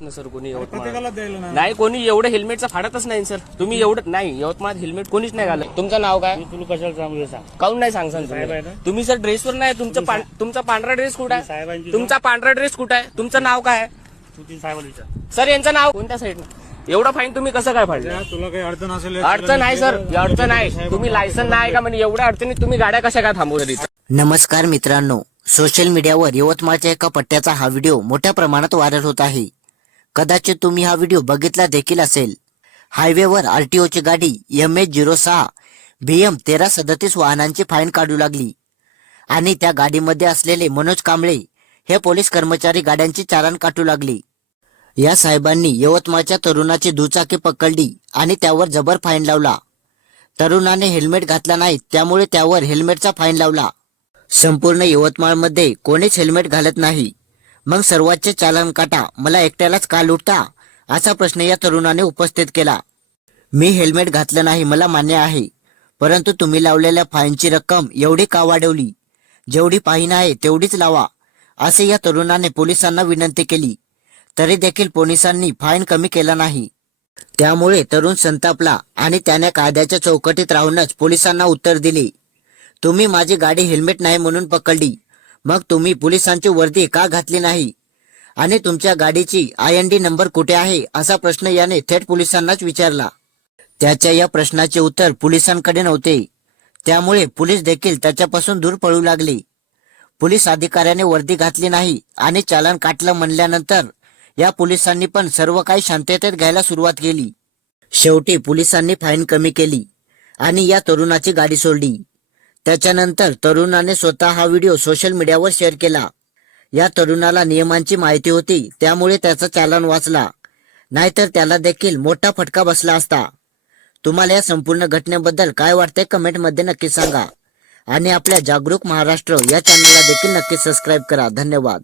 ना सर कोणी यवतमाळ. प्रत्येकाला द्यायला ना नाही कोणी एवढं हेल्मेटचं फाडतच नाही सर. तुम्ही एवढं नाही यवतमाळ हेल्मेट कोणीच नाही घालत. तुमचं नाव काय? तुला कशाला सांगू सांग. काऊन नाही सांगसान साहेब आहे तुम्ही ना? तुम्ही सर ड्रेसवर नाही तुमचं पां- तुमचा पांढरा ड्रेस कुठं आहे? साहेबांची तुमचा पांढरा ड्रेस कुठं आहे? तुमचं नाव काय आहे? तू ती साहेबाला विचार. सर यांचं नाव कोणत्या साईडनं एवढं फाईन तुम्ही कसं काय फाडलं? त्या तुला काही अडचण असेल अडचण आहे सर. ही अडचण आहे. तुम्ही लायसन नाही का म्हणजे एवढ्या अडचणीत तुम्ही गाड्या कशा काय थांबवत इथं नमस्कार मित्रांनो. सोशल मीडियावर यवतमाळच्या एका पट्ट्याचा हा व्हिडिओ मोठ्या प्रमाणात व्हायरल होत आहे. कदाचित तुम्ही हा व्हिडिओ बघितला देखील असेल. हायवेवर आरटीओची गाडी एम एच झिरो सहा बी एम तेरा सदतीस वाहनांची फाईन काढू लागली. आणि त्या गाडीमध्ये असलेले मनोज कांबळे हे पोलीस कर्मचारी गाड्यांची चारण काटू लागली. या साहेबांनी यवतमाळच्या तरुणाची दुचाकी पकडली आणि त्यावर जबर फाईन लावला. तरुणाने हेल्मेट घातला नाही त्यामुळे त्यावर हेल्मेटचा फाईन लावला. संपूर्ण यवतमाळमध्ये कोणीच हेल्मेट घालत नाही. मग सर्वांचे चालन काटा मला एकट्यालाच का लुटता? असा प्रश्न या तरुणाने उपस्थित केला. मी हेल्मेट घातलं नाही मला मान्य आहे. परंतु तुम्ही लावलेल्या फाईनची रक्कम एवढी का वाढवली? जेवढी फाईन आहे तेवढीच लावा. असे या तरुणाने पोलिसांना विनंती केली. तरी देखील पोलिसांनी फाईन कमी केला नाही. त्यामुळे तरुण संतापला आणि त्याने कायद्याच्या चौकटीत राहूनच पोलिसांना उत्तर दिले. तुम्ही माझी गाडी हेल्मेट नाही म्हणून पकडली. मग तुम्ही पोलिसांची वर्दी का घातली नाही? आणि तुमच्या गाडीची आय एन डी नंबर कुठे आहे? असा प्रश्न याने थेट पोलिसांनाच विचारला. त्याच्या या प्रश्नाचे उत्तर पोलिसांकडे नव्हते. त्यामुळे पोलीस देखील त्याच्यापासून दूर पळू लागले. पोलीस अधिकाऱ्याने वर्दी घातली नाही आणि चालन काटलं म्हणल्यानंतर या पोलिसांनी पण सर्व काही शांततेत घ्यायला सुरुवात केली. शेवटी पोलिसांनी फाईन कमी केली आणि या तरुणाची गाडी सोडली. त्याच्यानंतर तरुणाने स्वतः हा व्हिडिओ सोशल मीडियावर शेअर केला. या तरुणाला नियमांची माहिती होती त्यामुळे त्याचा चालन वाचला. नाहीतर त्याला देखील मोठा फटका बसला असता. तुम्हाला या संपूर्ण घटनेबद्दल काय वाटतंय कमेंटमध्ये नक्की सांगा. आणि आपल्या जागरूक महाराष्ट्र या चॅनलला देखील नक्की सबस्क्राईब करा. धन्यवाद.